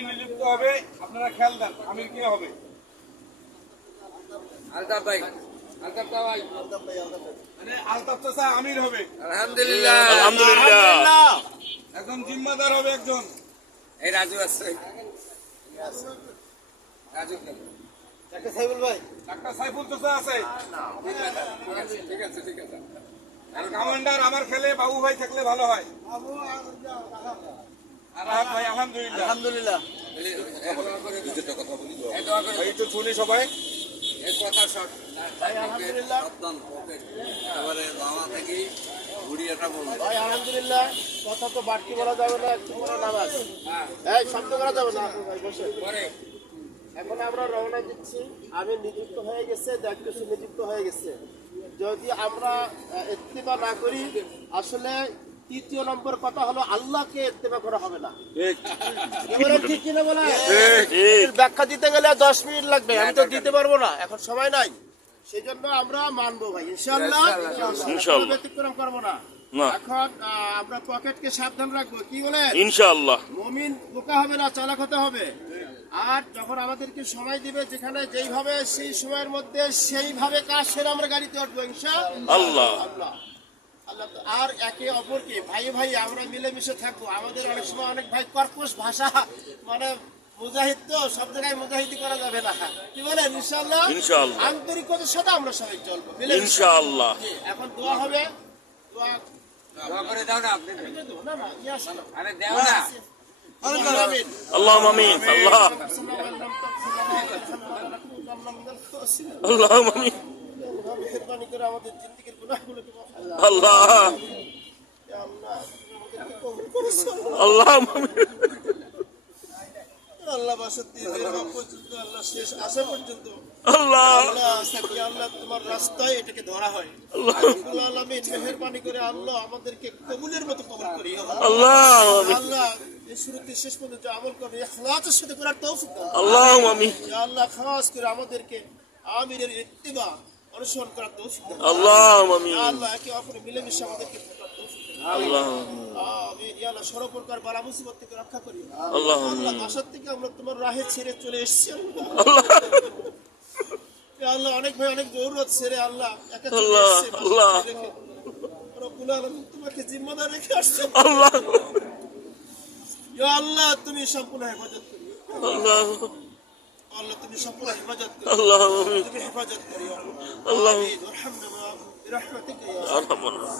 আমির নিযুক্ত হবে, আপনারা খেয়াল দেন আমির কে হবে। আলতাফ ভাই, আলতাফ ভাই, মানে আলতাফ চাচা আমির হবে। আলহামদুলিল্লাহ, আলহামদুলিল্লাহ। একজন জিম্মাদার হবে একজন। এই রাজু আছে, রাজু একটা সাইবুল ভাই, একটা সাইফুল চাচা আছে। ঠিক আছে, ঠিক আছে। আর কমান্ডার আমার খেলে বাবু ভাই থাকলে ভালো হয়। আর রাহাত ভাই আলহামদুলিল্লাহ। আলহামদুলিল্লাহ। ভাই একটু শুনি সবাই। এই কথা শর্ট ভাই আলহামদুলিল্লাহ। এবারে বাবা থেকে ঘুরিয়েটা বলবো। ভাই আলহামদুলিল্লাহ। কথা তো বাড়তি বলা যাবে না, একটু বড় নামাজ। এই শব্দ করা যাবে না। ভাই বসে। পরে এখন আমরা রওনা দিচ্ছি। আমি নিযুক্ত হয়ে গেছে, দায়িত্বশীল নিযুক্ত হয়ে গেছে। যদি আমরা ইত্তেবা না করি, আসলে তৃতীয় নম্বর কথা হলো আল্লাহকে ইত্তেবা করা হবে না। এবারে ঠিক কিনা বলা? এর ব্যাখ্যা দিতে গেলে 10 মিনিট লাগবে, আমি তো দিতে পারবো না, এখন সময় নাই। সেই জন্য আমরা মানবো ভাই, ইনশাআল্লাহ। ইনশাআল্লাহ। ব্যতিক্রম করবো না। না। এখন আমরা পকেটকে সাবধান রাখবো, কি বলে? ইনশাআল্লাহ। মুমিন বোকা হবে না, চালাক হতে হবে। আর যখন আমাদেরকে সময় দিবে, যেখানে যেইভাবে সেই সময়ের মধ্যে সেইভাবে কাজ সেরে আমরা গাড়িতে উঠবো ইনশাআল্লাহ। আল্লাহ। আল্লাহ আল্লাহ। আর একে অপরকে ভাই ভাই আমরা মিলেমিশে থাকবো। আমাদের অনেক সময় অনেক ভাই কর্কশ ভাষা, মানে মুজাহিদ তো সব জায়গায় মুজাহিদি করা যাবে না, কি বলেন? ইনশাআল্লাহ। ইনশাআল্লাহ। আন্তরিকতার সাথে আমরা সবাই চলবো মিলেমিশে। ইনশাআল্লাহ। এখন দোয়া হবে, দোয়া দোয়া করে দাও না আপনি। না না ইয়াস আরে দেও না। আমিন। اللهم امين الله اللهم امين মেহেরবানি করে আমাদের জিন্দেগীর গুনাহগুলোকে মাফ করুন। الله ইয়া আল্লাহ, আমাদেরকে কবুল করে চলো। اللهم امين আল্লাহ বাসার দিয়ে বের হওয়া পর্যন্ত, আল্লাহ শেষ আসা পর্যন্ত الله আল্লাহ থাকি, আল্লাহ তোমার রাস্তায় এটাকে ধরা হয়। الله আল্লাহ আলামিন মেহেরবানি করে আল্লাহ আমাদেরকে কবুলের মতো কবুল করিও। اللهم امين আল্লাহ এই শুরুতে শেষ পর্যন্ত আমল করবে ইখলাসের সাথে করার তৌফিক দাও। اللهم امين ইয়া আল্লাহ, খাস করে আমাদেরকে আমিরের ইত্তিবা অনুসরণ করার তৌফিক দাও। اللهم امين ইয়া আল্লাহ, একে অপরের মিলেমিশে আমাদেরকে থাকার তৌফিক দাও। اللهم আমিন। ইয়া আল্লাহ, সর্বপ্রকার বালা মুসিবত থেকে রক্ষা করি। اللهم আল্লাহ, امين বাসার থেকে আমরা তোমার রাহে ছেড়ে চলে এসেছি আল্লাহ। الله ইয়া আল্লাহ, অনেক ভাই অনেক জরুরত ছেড়ে আল্লাহ একা চলে আল্লাহ, এসেছে বাসার আল্লাহ। রেখে। রব্বুল আলামিন তোমাকে জিম্মাদার রেখে আসছে। الله ইয়া আল্লাহ, তুমি সম্পূর্ণ হেফাজত করি। الله আল্লাহ, তুমি সম্পূর্ণ হেফাজত করি। اللهم امين তুমি হেফাজত করি। اللهم আমিন। ওয়ারহামনা বিরহমাতিকা ইয়া ارحم الله